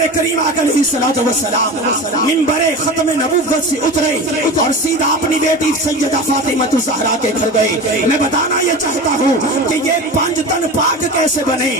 میرے کریم آقا علیہ الصلوۃ والسلام منبر ختم نبوت سے اترے اور سیدھا اپنی بیٹی سیدہ فاطمہ الزہرا کے گھر گئے. میں بتانا یہ چاہتا ہوں کہ یہ 5 تن پاک کیسے بنے.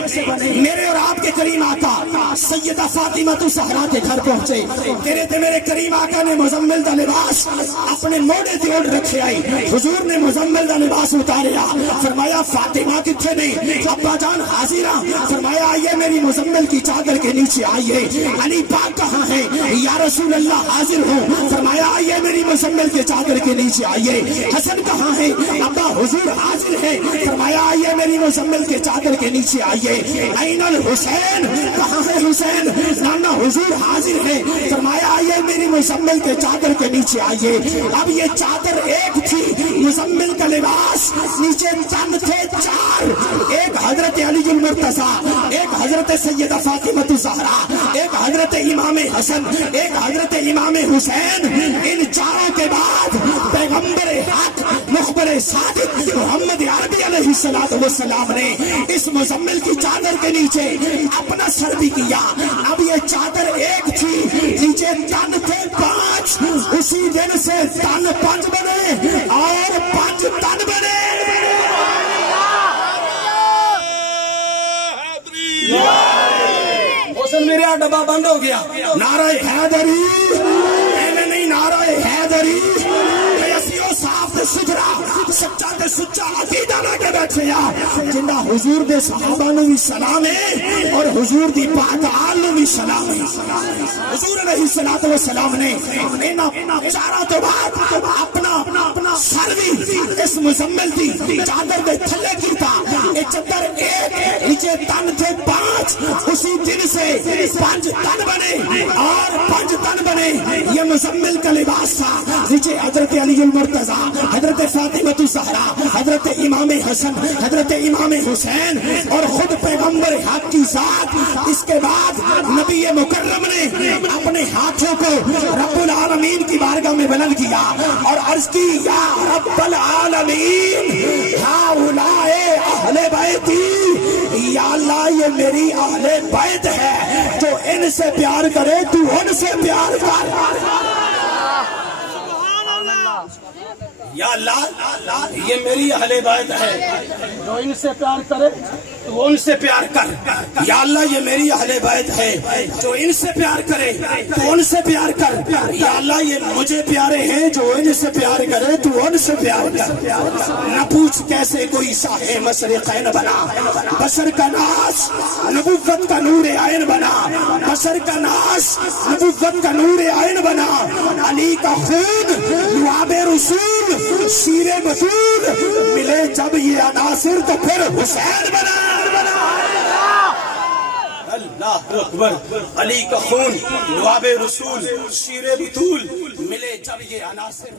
میرے اور آپ کے کریم آقا سیدہ فاطمہ الزہرا کے گھر پہنچے. کہتے تھے میرے کریم آقا نے مزمل دا لباس اپنے موڑے تے اوڑھ رکھے آئی. حضور نے مزمل دا لباس اتاریا. فرمایا فاطمہ کتنے نہیں؟ ابا جان حاضر ہیں. فرمایا آئیے میری مزمل کی چادر کے نیچے آئیے. علی پاک کہاں ہے؟ یا رسول اللہ حاضر ہوں. فرمایا آئیے میری مزمل کے چادر کے نیچے آئیے. حسن کہاں ہے؟ ابا حضور حاضر ہے. فرمایا آئیے میری مزمل کے چادر کے نیچے آئیے. این الحسین کہاں ہے؟ حسین نانا حضور حاضر ہے. فرمایا آئیے میری مزمل کے چادر کے نیچے آئیے. اب یہ چادر ایک تھی، مزمل کا لباس نیچے تن تھے 4. ایک حضرت علی المرتضیٰ، ایک حضرت سیدہ فاطمہ الزہرا، ایک حضرت امام حسن، ایک حضرت امام حسین. ان چاروں کے بعد پیغمبر حق مخبر صادق محمد عربی علیہ السلام نے اس مزمل کی چادر کے نیچے اپنا سر بھی کیا. اب یہ چادر ایک تھی، نیچے تن تھے 5. اسی دن سے تن 5 بنے اور 5 تن بنے. حسن میرا ڈبہ بند ہو گیا. نعرہ حیدری نہیں، نعرہ حیدری. صاف تے ستھرا سچا تے سچا عقیدہ لا کے بیٹھے یا جنہ حضور دے صحابہ نو بھی سلام ہے اور حضور دی پاک آل نو بھی سلام ہے. حضور علیہ الصلوۃ والسلام نے انہاں چاروں تو بعد اپنا سر بھی اس مزمل دی چادر دے تھلے کیتا. یہ چادر ایک، نیچے تن تھے 5. اسی دن سے 5 تن بنے اور 5 تن بنے. یہ مزمل کا لباس تھا. نیچے حضرت علی المرتضیٰ، حضرت فاطمہ الزہرا، حضرت امام حسن، حضرت امام حسین اور خود پیغمبر حق کی ذات. اس کے بعد نبی مکرم نے اپنے ہاتھوں کو رب العالمین کی بارگاہ میں بلند کیا اور عرض کی یا رب العالمین ہؤلاء اہل بیتی. یا اللہ یہ میری اہل بیت ہے، جو ان سے پیار کرے تو ان سے پیار کر. یا اللہ یہ میری اہل بیت ہے، جو ان سے پیار کرے تو ان سے پیار کر. یا اللہ یہ میری اہل بیت ہے، جو ان سے پیار کرے تو ان سے پیار کر. یا اللہ یہ مجھے پیارے ہیں، جو ان سے پیار کرے تو ان سے پیار کر. نہ پوچھ کیسے کوئی شاہ مشرقین بنا، بشر کا ناس نبوت کا نور عین بنا. بشر کا ناس نبوت کا نور عین بنا. علی کا خون لعاب رسول شیر بطول ملے جب یہ عناصر تو پھر حسین بنا. اللہ اکبر. علی کا خون لعاب رسول شیر بطول ملے جب یہ عناصر